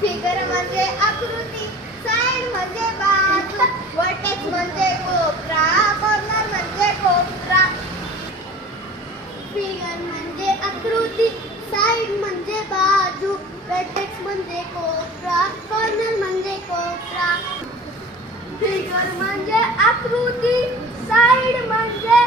Figure म्हणजे आकृती, side म्हणजे बाजू, वर्टेक्स म्हणजे कोपरा, कॉर्नर म्हणजे कोपरा. फिगर म्हणजे आकृती, साइड म्हणजे बाजू, वर्टेक्स म्हणजे कोपरा, कॉर्नर म्हणजे कोपरा. फिगर म्हणजे आकृती, साइड म्हणजे